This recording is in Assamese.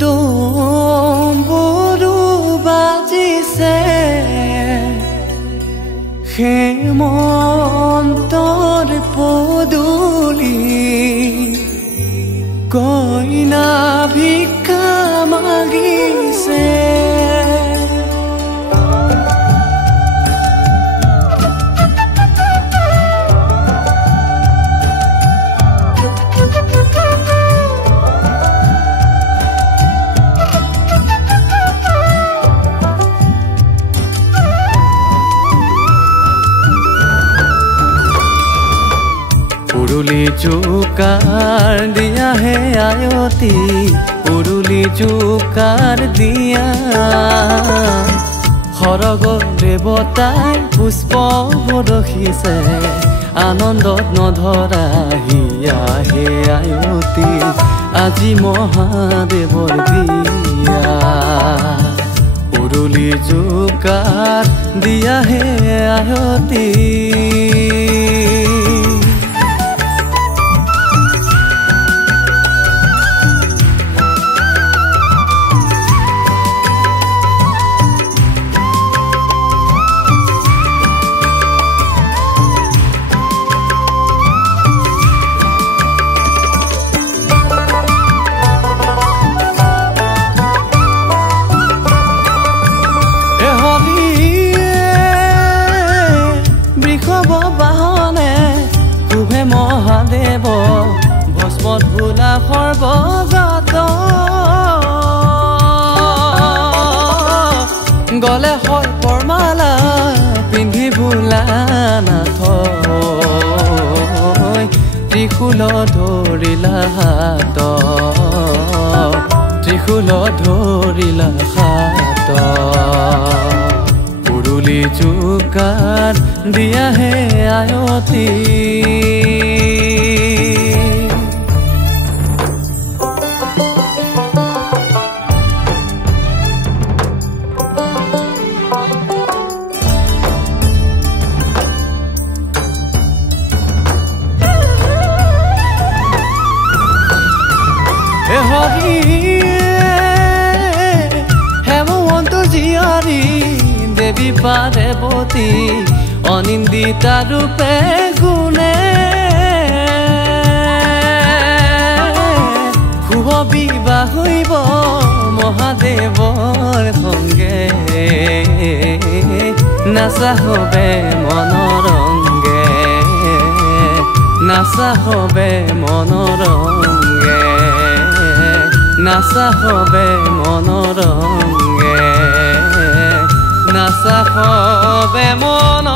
ডম্বৰু বাজিছে হেমন্তৰ পদূলি কইনা ভিক্ষা মাগিছে উৰুলি জোকাৰ দিয়া হে আয়তী উৰুলি জোকাৰ দিয়া সৰগ দেৱতাই পুষ্প বৰষিছে আনন্দত নধৰা হিয়া হে আয়তী আজি মহাদেৱৰ বিয়া উৰুলি জোকাৰ দিয়া হে আয়তী মহাদেৱ ভস্মত ভোলা সৰ্বজাত গলে হয় পৰমালা পিন্ধি ভোলা নাথ ত্ৰিশূল ধৰিলা হাত ত্ৰিশূল ধৰিলা হাত উৰুলি জোকাৰ দিয়া হে আয়তী হেমন্ত জীয়াৰী দেৱী পাৰ্বতী অনিন্দিতা ৰূপে গুণে শুভ বিবাহ হইব মহাদেৱৰ সংগে নাচা হবে মনোৰংগে নাচা হবে মনোৰংগে নাচা হবে মনোৰংগে নাচা হবে মন